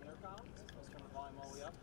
Intercom, let's turn the volume all the way up.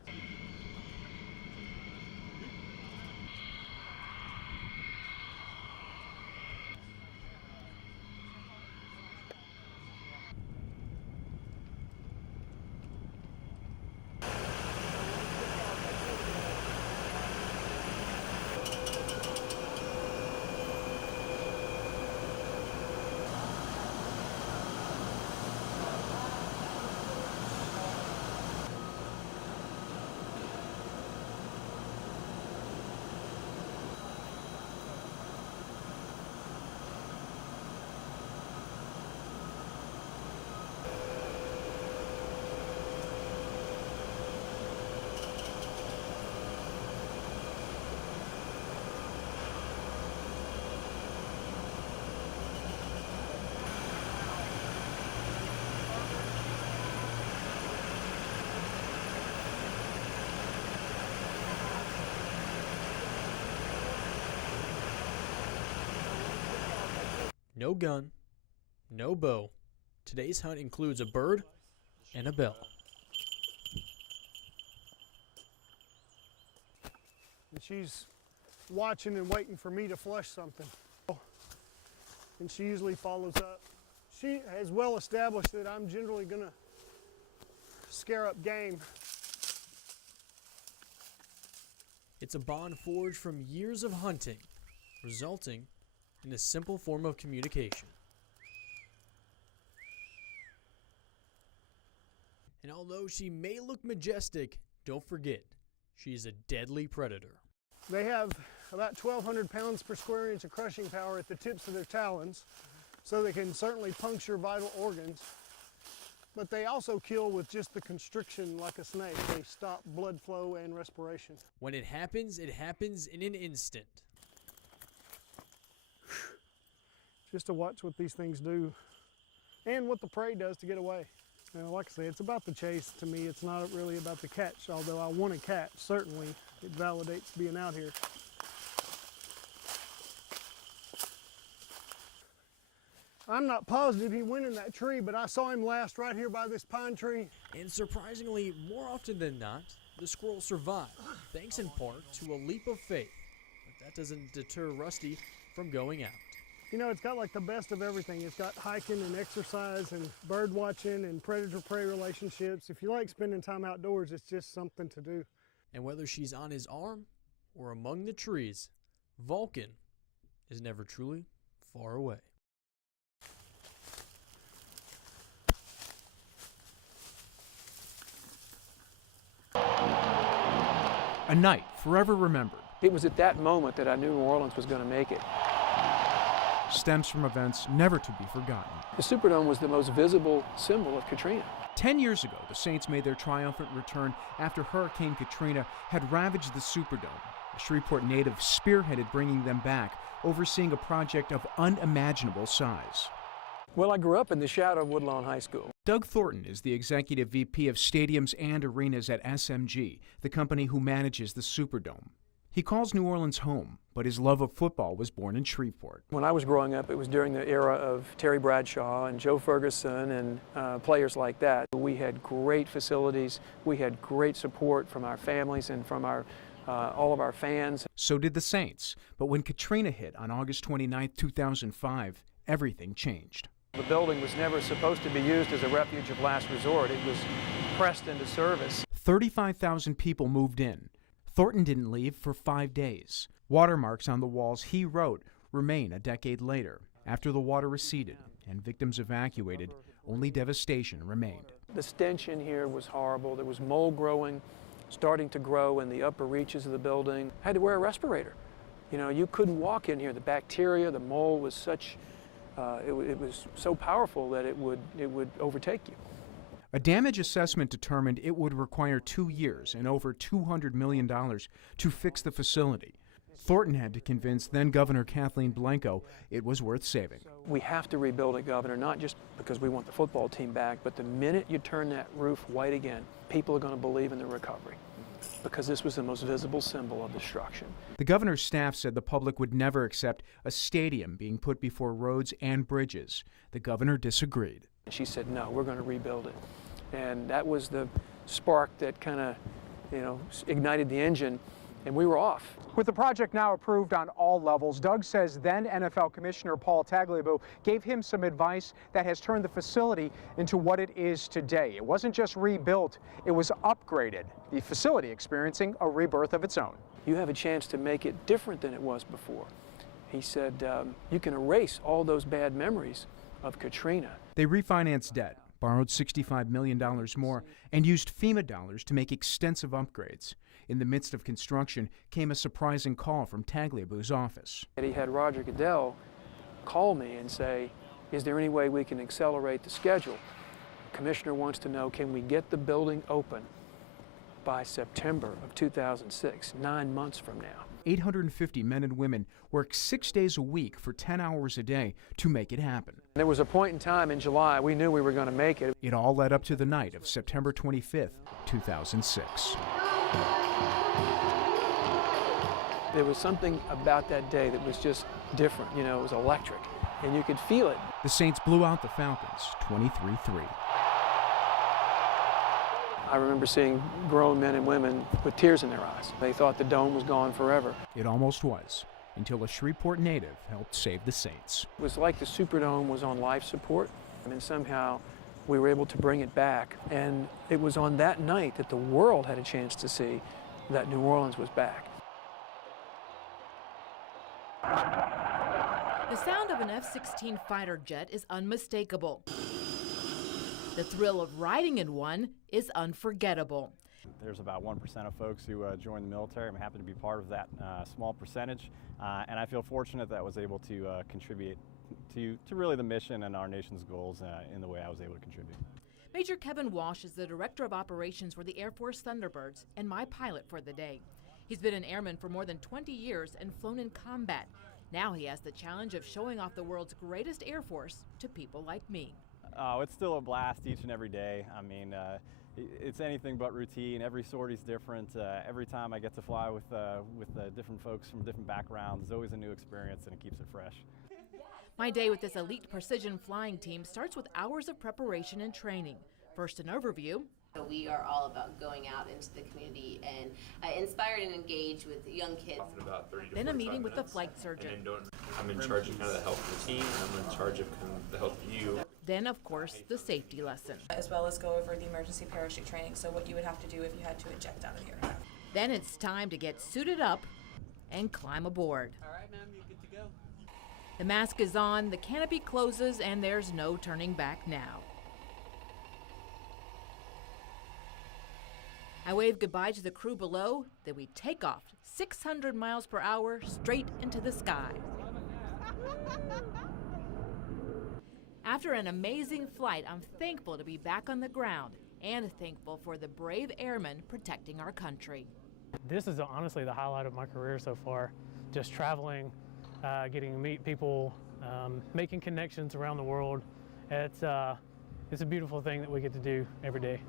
No gun, no bow. Today's hunt includes a bird and a bell. And she's watching and waiting for me to flush something. And she usually follows up. She has well established that I'm generally gonna scare up game. It's a bond forged from years of hunting, resulting in a simple form of communication. And although she may look majestic, don't forget, she's a deadly predator. They have about 1,200 pounds per square inch of crushing power at the tips of their talons, so they can certainly puncture vital organs. But they also kill with just the constriction like a snake. They stop blood flow and respiration. When it happens in an instant. Just to watch what these things do and what the prey does to get away. Now, like I say, it's about the chase to me. It's not really about the catch, although I want to catch, certainly. It validates being out here. I'm not positive he went in that tree, but I saw him last right here by this pine tree. And surprisingly, more often than not, the squirrel survived, thanks in part to a leap of faith. But that doesn't deter Rusty from going out. You know, it's got like the best of everything. It's got hiking and exercise and bird watching and predator-prey relationships. If you like spending time outdoors, it's just something to do. And whether she's on his arm or among the trees, Vulcan is never truly far away. A night forever remembered. It was at that moment that I knew New Orleans was going to make it. Stems from events never to be forgotten. The Superdome was the most visible symbol of Katrina. 10 years ago, the Saints made their triumphant return after Hurricane Katrina had ravaged the Superdome. A Shreveport native spearheaded bringing them back, overseeing a project of unimaginable size. Well, I grew up in the shadow of Woodlawn High School. Doug Thornton is the executive VP of stadiums and arenas at SMG, the company who manages the Superdome. He calls New Orleans home, but his love of football was born in Shreveport. When I was growing up, it was during the era of Terry Bradshaw and Joe Ferguson and players like that. We had great facilities. We had great support from our families and from all of our fans. So did the Saints. But when Katrina hit on August 29, 2005, everything changed. The building was never supposed to be used as a refuge of last resort. It was pressed into service. 35,000 people moved in. Thornton didn't leave for 5 days. Watermarks on the walls he wrote remain a decade later. After the water receded and victims evacuated, only devastation remained. The stench in here was horrible. There was mold starting to grow in the upper reaches of the building. I had to wear a respirator. You know, you couldn't walk in here. The bacteria, the mold was such, it was so powerful that it would overtake you. A damage assessment determined it would require 2 years and over $200 million to fix the facility. Thornton had to convince then-Governor Kathleen Blanco it was worth saving. We have to rebuild it, Governor, not just because we want the football team back, but the minute you turn that roof white again, people are going to believe in the recovery. because this was the most visible symbol of destruction. The governor's staff said the public would never accept a stadium being put before roads and bridges. The governor disagreed. She said, no, we're going to rebuild it. And that was the spark that kind of, ignited the engine, and we were off. With the project now approved on all levels, Doug says then NFL Commissioner Paul Tagliabue gave him some advice that has turned the facility into what it is today. It wasn't just rebuilt, it was upgraded, the facility experiencing a rebirth of its own. You have a chance to make it different than it was before. He said, you can erase all those bad memories of Katrina. They refinanced debt, borrowed $65 million more, and used FEMA dollars to make extensive upgrades. In the midst of construction came a surprising call from Tagliabue's office. He had Roger Goodell call me and say, is there any way we can accelerate the schedule? The commissioner wants to know, can we get the building open by September of 2006, 9 months from now? 850 men and women worked 6 days a week for 10 hours a day to make it happen. There was a point in time in July we knew we were going to make it. It all led up to the night of September 25th, 2006. There was something about that day that was just different. It was electric, and you could feel it. The Saints blew out the Falcons 23-3. I remember seeing grown men and women with tears in their eyes. They thought the dome was gone forever. It almost was, until a Shreveport native helped save the Saints. It was like the Superdome was on life support, and somehow we were able to bring it back. And it was on that night that the world had a chance to see that New Orleans was back. The sound of an F-16 fighter jet is unmistakable. The thrill of riding in one is unforgettable. There's about 1% of folks who join the military. I'm happy to be part of that small percentage, and I feel fortunate that I was able to contribute to really the mission and our nation's goals in the way I was able to contribute. Major Kevin Walsh is the Director of Operations for the Air Force Thunderbirds and my pilot for the day. He's been an airman for more than 20 years and flown in combat. Now he has the challenge of showing off the world's greatest Air Force to people like me. Oh, it's still a blast each and every day. I mean, it's anything but routine. Every sortie's different. Every time I get to fly with different folks from different backgrounds, it's always a new experience, and it keeps it fresh. My day with this elite precision flying team starts with hours of preparation and training. First, an overview. So we are all about going out into the community and inspire and engage with young kids. Then a meeting with the flight surgeon. I'm in charge of kind of the health of the team, and I'm in charge of kind of the health of you. Then, of course, the safety lesson. As well as go over the emergency parachute training, so what you would have to do if you had to eject out of the aircraft. Then it's time to get suited up and climb aboard. All right, ma'am, you're good to go. The mask is on, the canopy closes, and there's no turning back now. I wave goodbye to the crew below, then we take off 600 miles per hour straight into the sky. After an amazing flight, I'm thankful to be back on the ground and thankful for the brave airmen protecting our country. This is honestly the highlight of my career so far. Just traveling, getting to meet people, making connections around the world. It's a beautiful thing that we get to do every day.